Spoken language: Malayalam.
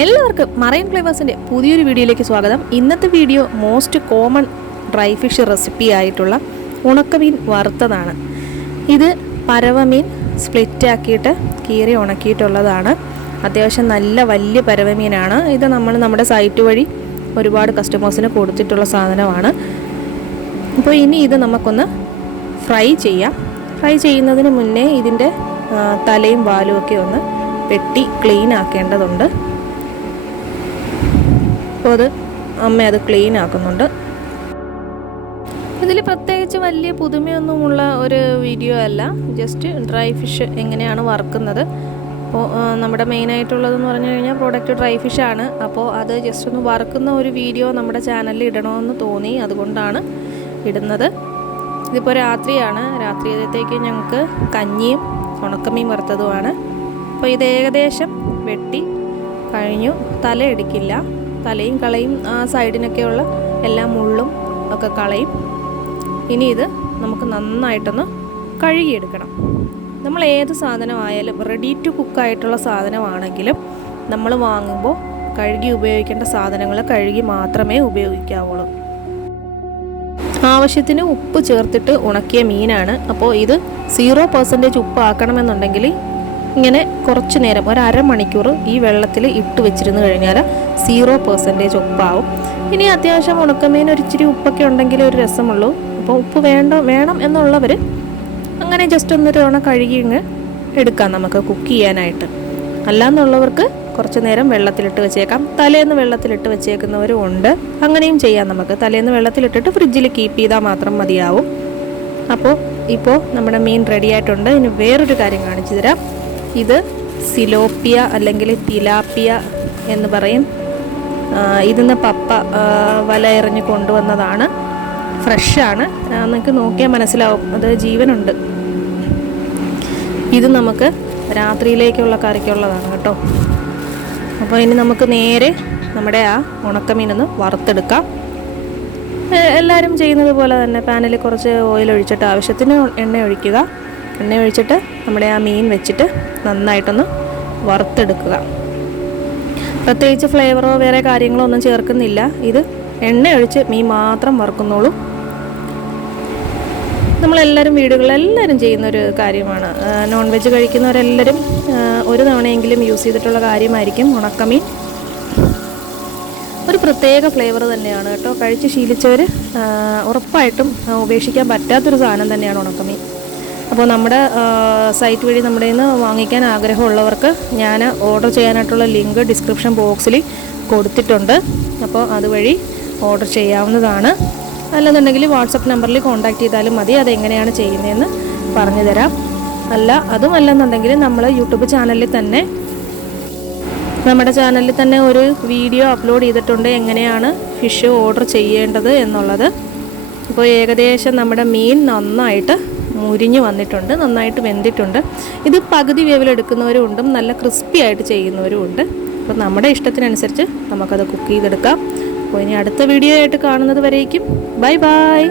എല്ലാവർക്കും മറൈൻ ഫ്ലേവേഴ്സിൻ്റെ പുതിയൊരു വീഡിയോയിലേക്ക് സ്വാഗതം. ഇന്നത്തെ video most common dry fish recipe ആയിട്ടുള്ള ഉണക്കമീൻ വറുത്തതാണ്. ഇത് പരവമീൻ സ്പ്ലിറ്റ് ആക്കിയിട്ട് കീറി ഉണക്കിയിട്ടുള്ളതാണ്. അത്യാവശ്യം നല്ല വലിയ പരവമീനാണ്. ഇത് നമ്മൾ നമ്മുടെ സൈറ്റ് വഴി ഒരുപാട് കസ്റ്റമേഴ്സിന് കൊടുത്തിട്ടുള്ള സാധനമാണ്. അപ്പോൾ ഇനി ഇത് നമുക്കൊന്ന് ഫ്രൈ ചെയ്യാം. ഫ്രൈ ചെയ്യുന്നതിന് മുന്നേ ഇതിൻ്റെ തലയും വാലും ഒക്കെ ഒന്ന് വെട്ടി ക്ലീൻ ആക്കേണ്ടതുണ്ട്. അപ്പോൾ അമ്മ അത് ക്ലീൻ ആക്കുന്നുണ്ട്. ഇതിൽ പ്രത്യേകിച്ച് വലിയ പുതുമയൊന്നുമുള്ള ഒരു വീഡിയോ അല്ല, ജസ്റ്റ് ഡ്രൈ ഫിഷ് എങ്ങനെയാണ് വറുക്കുന്നത്. അപ്പോൾ നമ്മുടെ മെയിനായിട്ടുള്ളതെന്ന് പറഞ്ഞു കഴിഞ്ഞാൽ പ്രോഡക്റ്റ് ഡ്രൈ ഫിഷാണ്. അപ്പോൾ അത് ജസ്റ്റ് ഒന്ന് വറുക്കുന്ന ഒരു വീഡിയോ നമ്മുടെ ചാനലിൽ ഇടണമെന്ന് തോന്നി, അതുകൊണ്ടാണ് ഇടുന്നത്. ഇതിപ്പോൾ രാത്രിയാണ്. രാത്രിയത്തേക്ക് ഞങ്ങൾക്ക് കഞ്ഞിയും ഉണക്കമീൻ വറുത്തതുമാണ്. അപ്പോൾ ഇത് ഏകദേശം വെട്ടി കഴിഞ്ഞു. തല എടുക്കില്ല, തലയും കളയും, ആ സൈഡിനൊക്കെയുള്ള എല്ലാ മുള്ളും ഒക്കെ കളയും. ഇനി ഇത് നമുക്ക് നന്നായിട്ടൊന്ന് കഴുകിയെടുക്കണം. നമ്മൾ ഏത് സാധനമായാലും റെഡി ടു കുക്കായിട്ടുള്ള സാധനമാണെങ്കിലും നമ്മൾ വാങ്ങുമ്പോൾ കഴുകി ഉപയോഗിക്കേണ്ട സാധനങ്ങൾ കഴുകി മാത്രമേ ഉപയോഗിക്കാവുള്ളൂ. ആവശ്യത്തിന് ഉപ്പ് ചേർത്തിട്ട് ഉണക്കിയ മീനാണ്. അപ്പോൾ ഇത് 0% ഉപ്പ് ആക്കണമെന്നുണ്ടെങ്കിൽ ഇങ്ങനെ കുറച്ച് നേരം ഒരു അരമണിക്കൂർ ഈ വെള്ളത്തിൽ ഇട്ട് വെച്ചിരുന്ന് കഴിഞ്ഞാൽ 0% ഉപ്പാവും. ഇനി അത്യാവശ്യം ഉണക്കമീൻ ഒരിച്ചിരി ഉപ്പൊക്കെ ഉണ്ടെങ്കിൽ ഒരു രസമുള്ളൂ. അപ്പോൾ ഉപ്പ് വേണം എന്നുള്ളവർ അങ്ങനെ ജസ്റ്റ് ഒന്ന് തവണ കഴുകി എടുക്കാം നമുക്ക് കുക്ക് ചെയ്യാനായിട്ട്. അല്ലാന്നുള്ളവർക്ക് കുറച്ച് നേരം വെള്ളത്തിലിട്ട് വെച്ചേക്കാം. തലേന്ന് വെള്ളത്തിലിട്ട് വെച്ചേക്കുന്നവരും ഉണ്ട്, അങ്ങനെയും ചെയ്യാം നമുക്ക്. തലേന്ന് വെള്ളത്തിലിട്ടിട്ട് ഫ്രിഡ്ജിൽ കീപ്പ് ചെയ്താൽ മാത്രം മതിയാവും. അപ്പോൾ ഇപ്പോൾ നമ്മുടെ മീൻ റെഡി ആയിട്ടുണ്ട്. ഇനി വേറൊരു കാര്യം കാണിച്ചു തരാം. ഇത് സിലോപ്പിയ അല്ലെങ്കിൽ തിലാപ്പിയ എന്ന് പറയും. ഇതിന്ന് പപ്പ വല എറിഞ്ഞ് കൊണ്ടുവന്നതാണ്. ഫ്രഷാണ്, നിങ്ങൾക്ക് നോക്കിയാൽ മനസ്സിലാവും അത് ജീവനുണ്ട്. ഇത് നമുക്ക് രാത്രിയിലേക്കുള്ള കറിക്കുള്ളതാണ് കേട്ടോ. അപ്പോൾ ഇനി നമുക്ക് നേരെ നമ്മുടെ ആ ഉണക്കമീനൊന്ന് വറുത്തെടുക്കാം. എല്ലാവരും ചെയ്യുന്നത് പോലെ തന്നെ പാനിൽ കുറച്ച് ഓയിൽ ഒഴിച്ചിട്ട് ആവശ്യത്തിന് എണ്ണ ഒഴിക്കുക. എണ്ണ ഒഴിച്ചിട്ട് നമ്മുടെ ആ മീൻ വെച്ചിട്ട് നന്നായിട്ടൊന്ന് വറുത്തെടുക്കുക. പ്രത്യേകിച്ച് ഫ്ലേവറോ വേറെ കാര്യങ്ങളോ ഒന്നും ചേർക്കുന്നില്ല. ഇത് എണ്ണ ഒഴിച്ച് മീൻ മാത്രം വറുക്കുന്നുള്ളൂ. നമ്മളെല്ലാവരും വീടുകളിലെല്ലാവരും ചെയ്യുന്നൊരു കാര്യമാണ്. നോൺ വെജ് കഴിക്കുന്നവരെല്ലാവരും ഒരു തവണയെങ്കിലും യൂസ് ചെയ്തിട്ടുള്ള കാര്യമായിരിക്കും ഉണക്കമീൻ. ഒരു പ്രത്യേക ഫ്ലേവർ തന്നെയാണ് കേട്ടോ. കഴിച്ച് ശീലിച്ചവർ ഉറപ്പായിട്ടും ഉപേക്ഷിക്കാൻ പറ്റാത്തൊരു സാധനം തന്നെയാണ് ഉണക്കമീൻ. അപ്പോൾ നമ്മുടെ സൈറ്റ് വഴി നമ്മുടെ നിന്ന് വാങ്ങിക്കാൻ ആഗ്രഹമുള്ളവർക്ക് ഞാൻ ഓർഡർ ചെയ്യാനായിട്ടുള്ള ലിങ്ക് ഡിസ്ക്രിപ്ഷൻ ബോക്സിൽ കൊടുത്തിട്ടുണ്ട്. അപ്പോൾ അതുവഴി ഓർഡർ ചെയ്യാവുന്നതാണ്. അല്ലെന്നുണ്ടെങ്കിൽ വാട്സപ്പ് നമ്പറിൽ കോൺടാക്റ്റ് ചെയ്താലും മതി. അതെങ്ങനെയാണ് ചെയ്യുന്നതെന്ന് പറഞ്ഞു തരാം. അതുമല്ലെന്നുണ്ടെങ്കിൽ നമ്മൾ യൂട്യൂബ് ചാനലിൽ തന്നെ നമ്മുടെ ചാനലിൽ തന്നെ ഒരു വീഡിയോ അപ്ലോഡ് ചെയ്തിട്ടുണ്ട് എങ്ങനെയാണ് ഫിഷ് ഓർഡർ ചെയ്യേണ്ടത് എന്നുള്ളത്. ഇപ്പോൾ ഏകദേശം നമ്മുടെ മീൻ നന്നായിട്ട് മുരിഞ്ഞ് വന്നിട്ടുണ്ട്, നന്നായിട്ട് വെന്തിട്ടുണ്ട്. ഇത് പകുതി വേവിലെടുക്കുന്നവരും ഉണ്ട്, നല്ല ക്രിസ്പി ആയിട്ട് ചെയ്യുന്നവരും ഉണ്ട്. അപ്പോൾ നമ്മുടെ ഇഷ്ടത്തിനനുസരിച്ച് നമുക്കത് കുക്ക് ചെയ്തെടുക്കാം. അപ്പോൾ ഇനി അടുത്ത വീഡിയോ ആയിട്ട് കാണുന്നത് വരേക്കും ബൈ ബൈ.